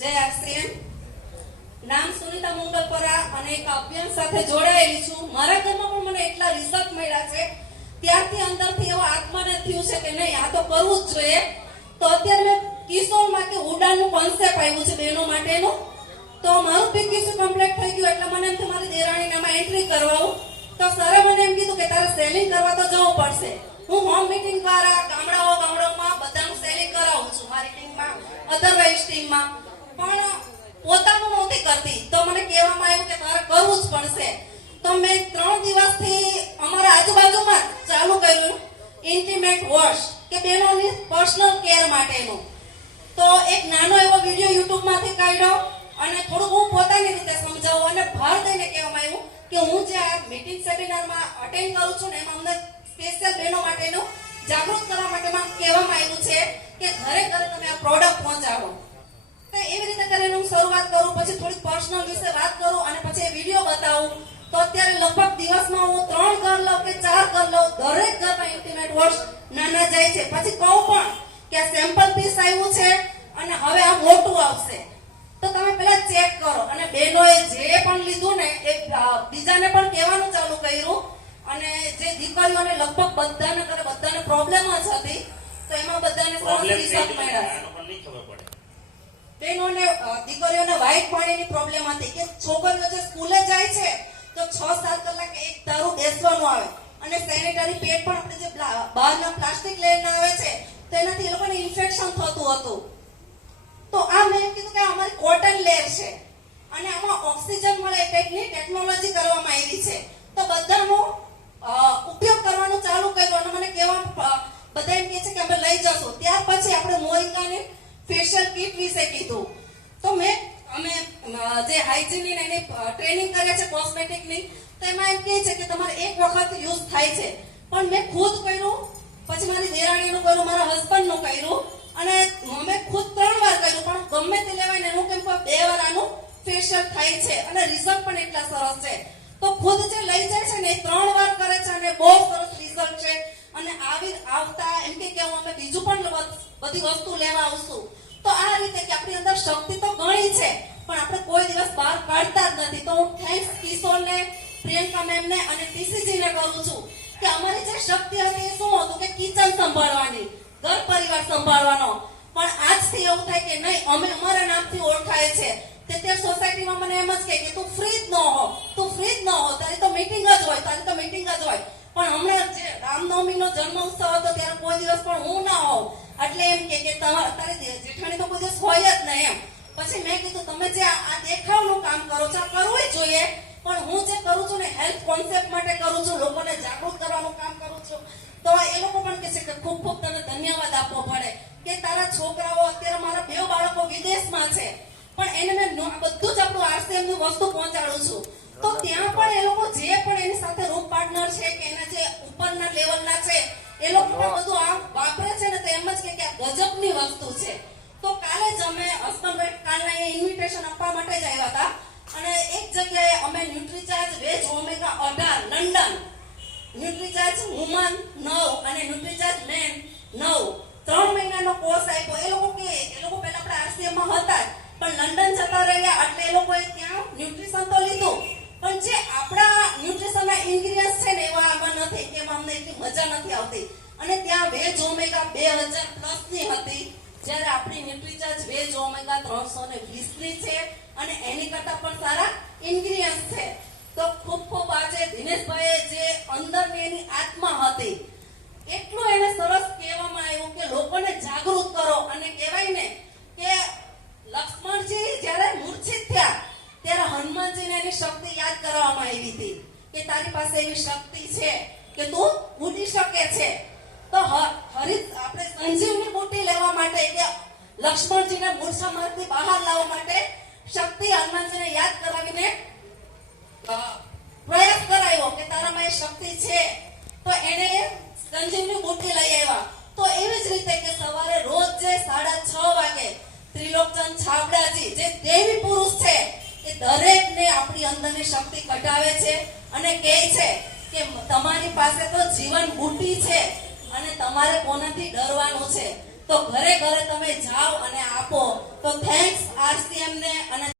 જય આરસીએમ. નામ સુનિતા મંગલપરા અને એક અભિયાન સાથે જોડાયેલી છું. મારા ઘરમાં પણ મને એટલા રિઝલ્ટ મળ્યા છે, ત્યારથી અંદરથી એવો આત્માને થયું છે કે નહીં, આ તો કરવું જ જોઈએ. તો અત્યારે મેં કિશોરમાં કે ઉડાનનું કોન્સેપ્ટ આવ્યું છે બહેનો માટેનું. તો મારું પીકીસી કમ્પ્લીટ થઈ ગયું એટલે મને એમથી મારી દેરાણીનામાં એન્ટ્રી કરવાવું. તો સરે મને એમ કીધું કે તારે સેલિંગ કરવા તો જવું પડશે. હું હોમ મીટિંગ દ્વારા ગામડાઓમાં બધાનું સેલિંગ કરાવું છું, મારી ટીમમાં, અધરવાઇઝ ટીમમાં. પણ પોતાનું નહોતી કરતી. તો મને કહેવામાં આવ્યું કે તારે કરવું જ પડશે. તો મેં 3 દિવસથી અમારા આજુબાજુમાં ચાલુ કર્યું ઇન્ટિમેટ વોશ, કે બહેનોની પર્સનલ કેર માટેનું. તો એક નાનો એવો વિડીયો યુટ્યુબમાંથી કાઢ્યો અને થોડું હું પોતાની રીતે સમજાવું અને ભાર દઈને કહેવામાં આવ્યું કે હું જે આ મીટિંગ સેમિનારમાં અટેન્ડ કરું છું ને એમાં અમને સ્પેશિયલ બહેનો માટેનું જાગૃત કરવા માટે કહેવામાં આવ્યું છે કે ઘરે ઘરે તમે આ પ્રોડક્ટ પહોંચાડો. તો એવી રીતે કરીને હું શરૂઆત કરું, પછી થોડી પર્સનલ વિશે વાત કરું અને પછી એ વિડીયો બતાવું. તો અત્યારે લગભગ દિવસમાં હું 3 ઘર લઉં કે 4 ઘર લઉં, દરેક ઘરમાં ઇન્ટિમેટ વોશ નાના જાય છે. પછી કહું પણ કે આ સેમ્પલ પીસ આવ્યું છે અને હવે આ મોટું આવશે, તો તમે પહેલા ચેક કરો. અને બહેનોએ જે પણ લીધું ને એ બીજાને પણ કહેવાનું ચાલુ કર્યું. અને જે દીકરીઓને લગભગ બધાને પ્રોબ્લેમ જ હતી, તો એમાં બધાને સરસ રિઝલ્ટ મળ્યા. બહેનોને દીકરીઓને વ્હાઈટ પાણીની પ્રોબ્લેમ હતી કે છોકરીઓ જે સ્કૂલે જાય છે તો 6-7 કલાક એક ધારું બેસવાનું આવે અને સેનિટરી પેડ પણ આપણે જે બહારના પ્લાસ્ટિક લઈને આવે છે તો એનાથી એ લોકોને ઇન્ફેક્શન થતું હતું. તો આ મેં કીધું કે અમારી કોટન લેર છે અને આમાં ઓક્સિજન મળે એ ટાઈપની ટેકનોલોજી કરવામાં આવી છે. તો બધાનો ઉપયોગ કરવાનું ચાલુ કર્યું અને મને કહેવા બધા એમ કહે છે કે અમે લઈ જશું. ત્યાર પછી આપણે મોરિંગાની ફેશિયલ કિટ વિશે કીધું. તો અમે જે હાઇજીનની એની ટ્રેનિંગ કરે છે કોસ્મેટિકની, તો એમાં એમ કહે છે કે તમારે એક વખત યુઝ થાય છે. પણ મેં ખુદ કર્યું, પછી મારી દેરાણીનું કર્યું, મારા હસબન્ડનું કર્યું અને મેં ખુદ 3 વાર કર્યું. પણ ગમે તે લેવાય ને એનું કેમ 2 વાર આનું ફેશિયલ થાય છે અને રિઝલ્ટ પણ એટલા સરસ છે. તો ખુદ જે લઈ જાય છે ને એ 3 વાર કરે છે અને બહુ સરસ રિઝલ્ટ છે. અને આવતા એમ કે હું અમે બીજું પણ બધી વસ્તુ લેવા આવશું. તો આ રીતે કે આપણી અંદર શક્તિ તો ઘણી છે પણ આપણે કોઈ દિવસ બહાર કાઢતા જ નથી. તો હું થેન્ક્સ કિશોરને, પ્રિયંકા મેમને અને ટીસીજીને કરું છું કે અમારી જે શક્તિ હતી એ શું હતું કે કિચન સંભાળવાની, ઘર પરિવાર સંભાળવાનો. પણ આજથી એવું થાય કે નહીં, અમે અમારા નામથી ઓળખાય છે. તે સોસાયટીમાં મને એમ જ કે તું ફ્રી જ ન હો, તારી તો મીટિંગ જ હોય. પણ હમણાં જે રામનવમીનો જન્મ ઉત્સવ હતો ત્યારે કોઈ દિવસ પણ હું ના હોઉં. એટલે એમ કે તારી જેઠાણી તો કોઈ દિવસ હોય જ નહીં એમ. પછી મેં કીધું તમે જે આ દેખાવનું કામ કરો છો આ કરવું જ જોઈએ, પણ હું જે કરું છું ને હેલ્થ કોન્સેપ્ટ માટે કરું છું, લોકોને જાગૃત કરવાનું કામ કરું છું. તો એ લોકો પણ કહે છે કે ખૂબ ખૂબ તને ધન્યવાદ આપવો પડે કે તારા છોકરાઓ, અત્યારે મારા 2 બાળકો વિદેશમાં છે પણ એને મેં બધું જ આપણું આરસીએમનું વસ્તુ પહોંચાડું છું. તો ત્યાં પણ એ લોકો જે પણ એની સાથે રૂમ પાર્ટનર છે કે એના જે ઉપરના લેવલના છે એ લોકો પણ બધું આ વાપરે છે ને તો એમ જ કે આ ગજબની વસ્તુ છે. તો કાલે જ અમે હસબન્ડ કાલના એ ઇન્વિટેશન આપવા માટે જ આવ્યા હતા અને એક જગ્યાએ અમે ન્યુટ્રીચાર્જ વેજ ઓમેગા 18 લંડન, ન્યુટ્રીચાર્જ વુમન 9 અને ન્યુટ્રીચાર્જ મેન 9 3 મહિનાનો કોર્સ આપ્યો. એ લોકો પહેલા આપણે આરસીએમમાં હતા પણ લંડન જતા રહ્યા એટલે એ લોકોએ ત્યાં ન્યુટ્રિશન તો લીધું પણ જે આપણા ન્યુટ્રિશનના ઇન્ગ્રેડિયન્ટ્સ છે ને એવા આમાં નથી, કે અમને એટલી મજા નથી આવતી. અને ત્યાં વેજ ઓમેગા 2000+ ની હતી, જ્યારે આપણી ન્યુટ્રીચાર્જ વેજ ઓમેગા 320 ની છે અને એની કરતા પણ સારા ઇન્ગ્રેડિયન્ટ્સ છે. તો ખૂબ ખૂબ આજે દિનેશભાઈએ જે અંદરની એની આત્મા હતી એટલું એને સરસ કહેવામાં આવ્યું કે લોકોને જાગૃત કરો. અને કહેવાય ને કે લક્ષ્મણજી જ્યારે મૂર્છિત થયા ત્યારે હનુમાનજીને એની શક્તિ યાદ કરવામાં આવી હતી કે તારી પાસે એવી શક્તિ છે કે તું ઉડી શકે છે. તો આપણે સંજીવની બુટ્ટી લેવા માટે કે લક્ષ્મણજીને મૂર્છામાંથી બહાર લાવવા માટે શક્તિ હનુમાનજીને યાદ કરાવીને પ્રયાસ કરાયો કે તારામાં એ શક્તિ છે. તો એને સંજીવની બુટ્ટી લઈ આવ્યા. તો એવી જ રીતે કે સવારે રોજ જે 6:30 વાગે ત્રિલોકચંદ છાબડાજી જે દેવી પુરુષ છે એ દરેકને આપણી અંદરની શક્તિ કઢાવે છે અને કહે છે કે તમારી પાસે તો જીવન બુટ્ટી છે અને તમારે કોનાથી ડરવાનું છે. તો ઘરે ઘરે તમે જાઓ અને આપો. તો થેન્ક્સ આરસી અને